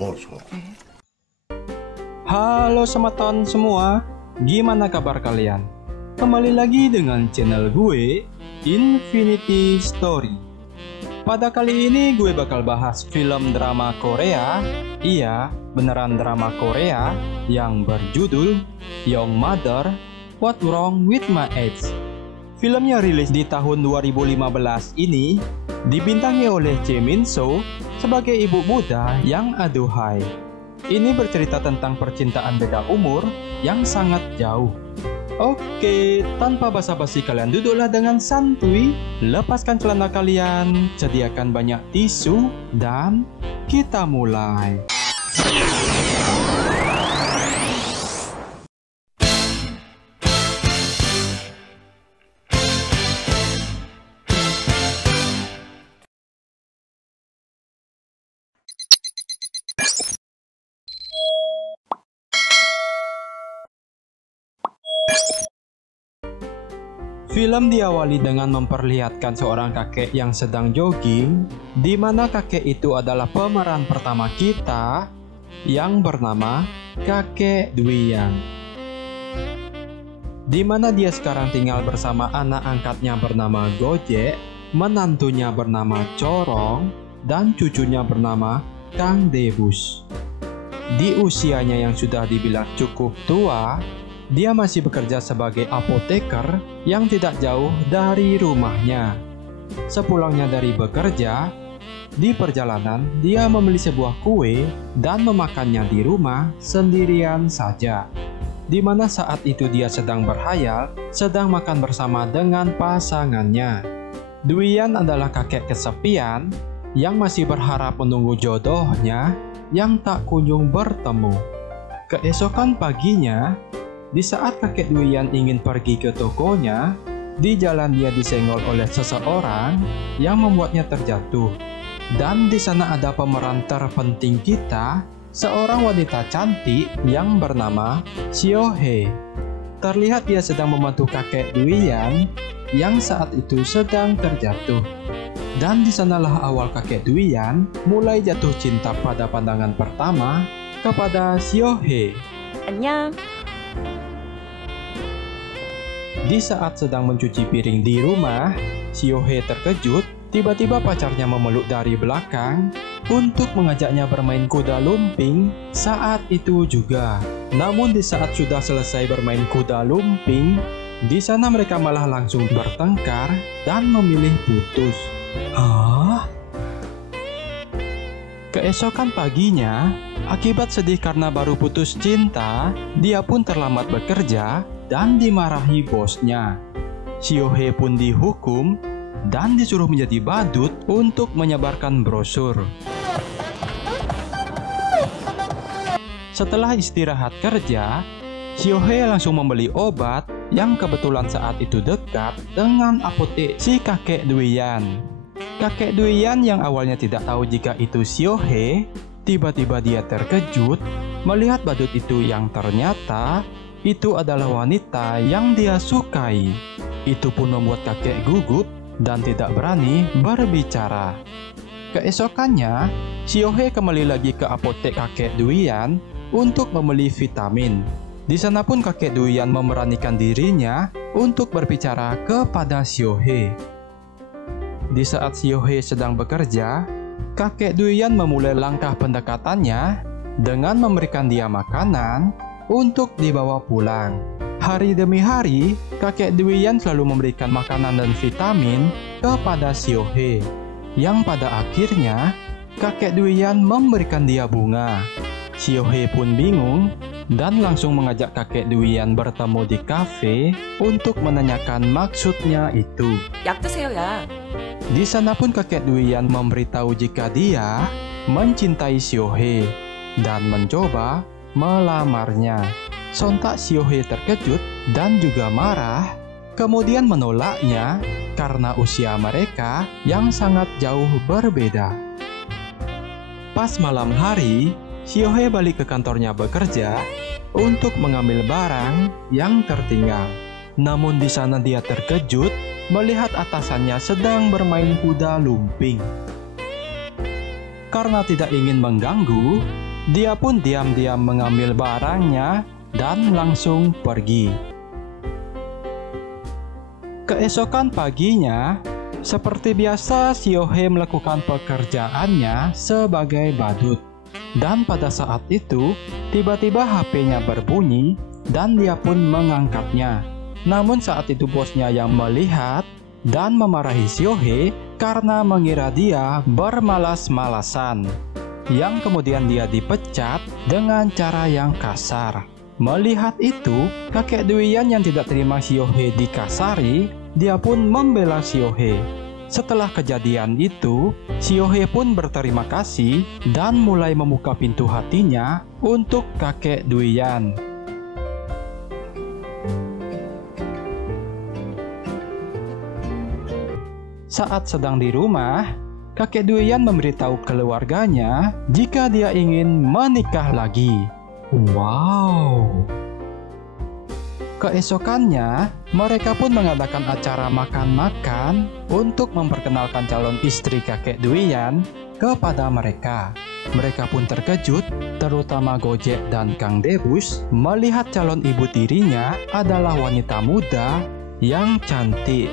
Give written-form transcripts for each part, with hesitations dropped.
좋아. Halo semeton semua, gimana kabar kalian? Kembali lagi dengan channel gue, Infinity Story. Pada kali ini gue bakal bahas film drama Korea. Iya, beneran drama Korea yang berjudul Young Mother, What Wrong With My Age. Filmnya rilis di tahun 2015 ini dibintangi oleh Jae Min Soo sebagai ibu muda yang aduhai. Ini bercerita tentang percintaan beda umur yang sangat jauh. Oke, tanpa basa-basi kalian duduklah dengan santuy, lepaskan celana kalian, sediakan banyak tisu, dan kita mulai. Film diawali dengan memperlihatkan seorang kakek yang sedang jogging, di mana kakek itu adalah pemeran pertama kita yang bernama kakek Dwi Yang. Di mana dia sekarang tinggal bersama anak angkatnya bernama Gojek, menantunya bernama Corong, dan cucunya bernama Kang Debus. Di usianya yang sudah dibilang cukup tua, dia masih bekerja sebagai apoteker yang tidak jauh dari rumahnya. Sepulangnya dari bekerja, di perjalanan dia membeli sebuah kue dan memakannya di rumah sendirian saja. Di mana saat itu dia sedang berhayal, sedang makan bersama dengan pasangannya. Dwi Yan adalah kakek kesepian yang masih berharap menunggu jodohnya yang tak kunjung bertemu. Keesokan paginya, di saat kakek Dwi Yan ingin pergi ke tokonya, di jalan dia disenggol oleh seseorang yang membuatnya terjatuh. Dan di sana ada pemeran terpenting kita, seorang wanita cantik yang bernama Seo Hye. Terlihat dia sedang membantu kakek Dwi Yan yang saat itu sedang terjatuh. Dan di sanalah awal kakek Dwi Yan mulai jatuh cinta pada pandangan pertama kepada Seo Hye. 안녕. Di saat sedang mencuci piring di rumah, Seo Hye terkejut. Tiba-tiba pacarnya memeluk dari belakang untuk mengajaknya bermain kuda lumping saat itu juga. Namun di saat sudah selesai bermain kuda lumping, di sana mereka malah langsung bertengkar dan memilih putus. Hah? Keesokan paginya, akibat sedih karena baru putus cinta, dia pun terlambat bekerja dan dimarahi bosnya. Seo Hye pun dihukum dan disuruh menjadi badut untuk menyebarkan brosur. Setelah istirahat kerja, Seo Hye langsung membeli obat yang kebetulan saat itu dekat dengan apotek si kakek Dwi Yan. Kakek Dwi Yan yang awalnya tidak tahu jika itu Seo Hye, tiba-tiba dia terkejut melihat badut itu yang ternyata itu adalah wanita yang dia sukai. Itu pun membuat kakek gugup dan tidak berani berbicara. Keesokannya, Seo Hye kembali lagi ke apotek kakek Dwi Yan untuk membeli vitamin. Di sana pun kakek Dwi Yan memberanikan dirinya untuk berbicara kepada Seo Hye. Di saat Seo Hye sedang bekerja, kakek Dwi Yan memulai langkah pendekatannya dengan memberikan dia makanan untuk dibawa pulang. Hari demi hari, kakek Dwi Yan selalu memberikan makanan dan vitamin kepada Seo Hye. Yang pada akhirnya, kakek Dwi Yan memberikan dia bunga. Seo Hye pun bingung dan langsung mengajak kakek Dwi Yan bertemu di kafe untuk menanyakan maksudnya itu. 약 드세요, 약. Di sana pun kakek Dwi Yan memberitahu jika dia mencintai Seo Hye dan mencoba melamarnya. Sontak Seo Hye terkejut dan juga marah, kemudian menolaknya karena usia mereka yang sangat jauh berbeda. Pas malam hari, Seo Hye balik ke kantornya bekerja untuk mengambil barang yang tertinggal. Namun di sana dia terkejut melihat atasannya sedang bermain kuda lumping. Karena tidak ingin mengganggu, dia pun diam-diam mengambil barangnya dan langsung pergi. Keesokan paginya, seperti biasa Siohe melakukan pekerjaannya sebagai badut. Dan pada saat itu, tiba-tiba HP-nya berbunyi dan dia pun mengangkatnya. Namun saat itu bosnya yang melihat dan memarahi Siohe karena mengira dia bermalas-malasan, yang kemudian dia dipecat dengan cara yang kasar. Melihat itu, kakek Duian yang tidak terima Siohe dikasari, dia pun membela Siohe. Setelah kejadian itu, Siohe pun berterima kasih dan mulai membuka pintu hatinya untuk kakek Duian. Saat sedang di rumah, kakek Duian memberitahu keluarganya jika dia ingin menikah lagi. Wow! Keesokannya, mereka pun mengadakan acara makan-makan untuk memperkenalkan calon istri kakek Duian kepada mereka. Mereka pun terkejut, terutama Gojek dan Kang Debus, melihat calon ibu tirinya adalah wanita muda yang cantik.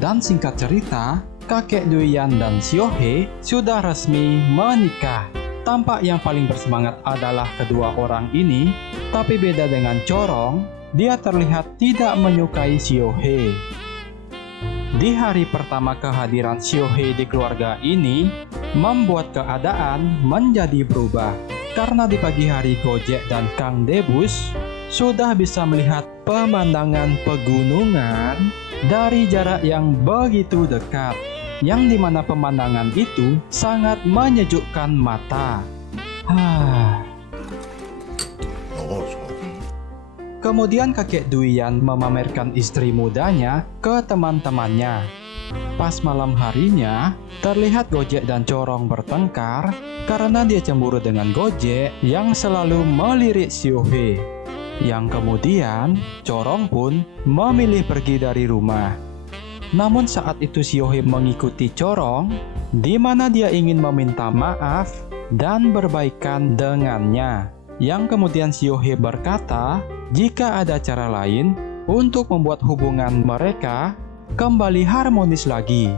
Dan singkat cerita, kakek Duian dan Siohe sudah resmi menikah. Tampak yang paling bersemangat adalah kedua orang ini, tapi beda dengan Corong, dia terlihat tidak menyukai Siohe. Di hari pertama kehadiran Siohe di keluarga ini, membuat keadaan menjadi berubah. Karena di pagi hari Gojek dan Kang Debus sudah bisa melihat pemandangan pegunungan dari jarak yang begitu dekat, yang dimana pemandangan itu sangat menyejukkan mata. Kemudian kakek Duian memamerkan istri mudanya ke teman-temannya. Pas malam harinya, terlihat Gojek dan Corong bertengkar karena dia cemburu dengan Gojek yang selalu melirik Siohe. Yang kemudian, Corong pun memilih pergi dari rumah. Namun saat itu Siohe mengikuti Corong, di mana dia ingin meminta maaf dan berbaikan dengannya. Yang kemudian Siohe berkata, jika ada cara lain untuk membuat hubungan mereka kembali harmonis lagi.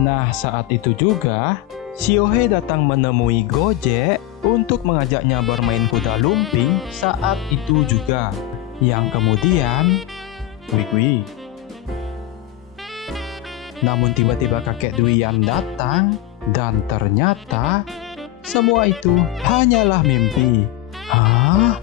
Nah, saat itu juga Siohe datang menemui Gojek untuk mengajaknya bermain kuda lumping saat itu juga. Yang kemudian, wih. Namun tiba-tiba kakek Duian datang dan ternyata semua itu hanyalah mimpi. Hah?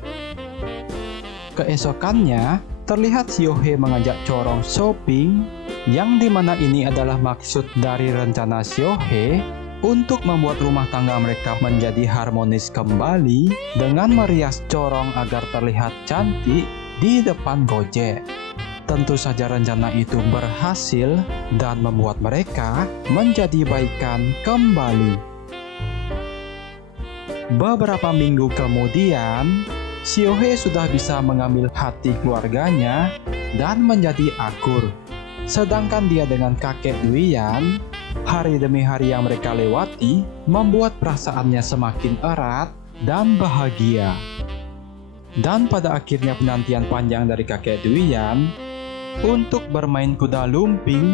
Keesokannya, terlihat Siohe mengajak Corong shopping, yang dimana ini adalah maksud dari rencana Siohe untuk membuat rumah tangga mereka menjadi harmonis kembali dengan merias Corong agar terlihat cantik di depan Gojek. Tentu saja rencana itu berhasil dan membuat mereka menjadi baikan kembali. Beberapa minggu kemudian, Siohe sudah bisa mengambil hati keluarganya dan menjadi akur. Sedangkan dia dengan kakek Duian, hari demi hari yang mereka lewati membuat perasaannya semakin erat dan bahagia. Dan pada akhirnya penantian panjang dari kakek Duian untuk bermain kuda lumping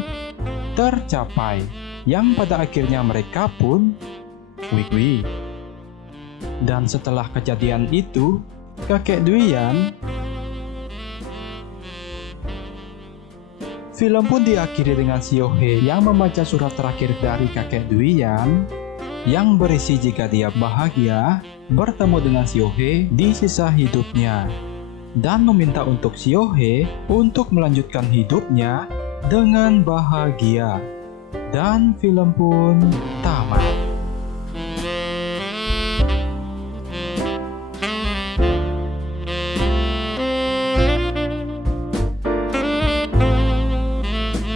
tercapai, yang pada akhirnya mereka pun wih. Dan setelah kejadian itu, kakek Duian, film pun diakhiri dengan Siohe yang membaca surat terakhir dari kakek Duian yang berisi jika dia bahagia bertemu dengan Siohe di sisa hidupnya dan meminta untuk Siohe untuk melanjutkan hidupnya dengan bahagia. Dan film pun tamat.